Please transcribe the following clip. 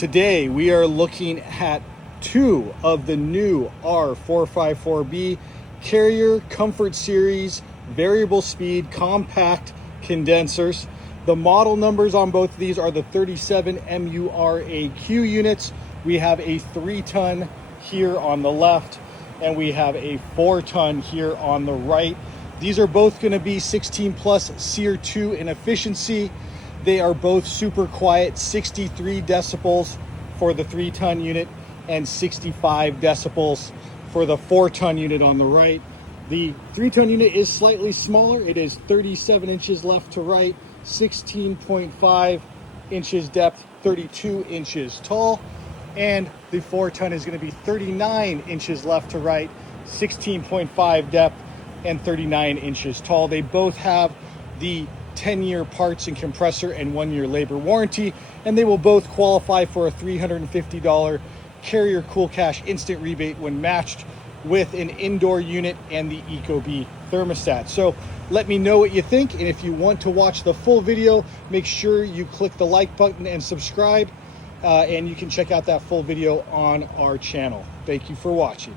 Today we are looking at two of the new R454B Carrier Comfort Series variable speed compact condensers. The model numbers on both of these are the 37MURAQ units. We have a 3-ton here on the left and we have a 4-ton here on the right. These are both going to be 16 plus SEER 2 in efficiency. They are both super quiet, 63 decibels for the 3-ton unit and 65 decibels for the 4-ton unit on the right. The 3-ton unit is slightly smaller. It is 37 inches left to right, 16.5 inches depth, 32 inches tall. And the 4-ton is going to be 39 inches left to right, 16.5 depth, and 39 inches tall. They both have the 10-year parts and compressor and 1-year labor warranty, and they will both qualify for a $350 Carrier Cool Cash instant rebate when matched with an indoor unit and the ECOBEE thermostat. So let me know what you think, and if you want to watch the full video, make sure you click the like button and subscribe, and you can check out that full video on our channel. Thank you for watching.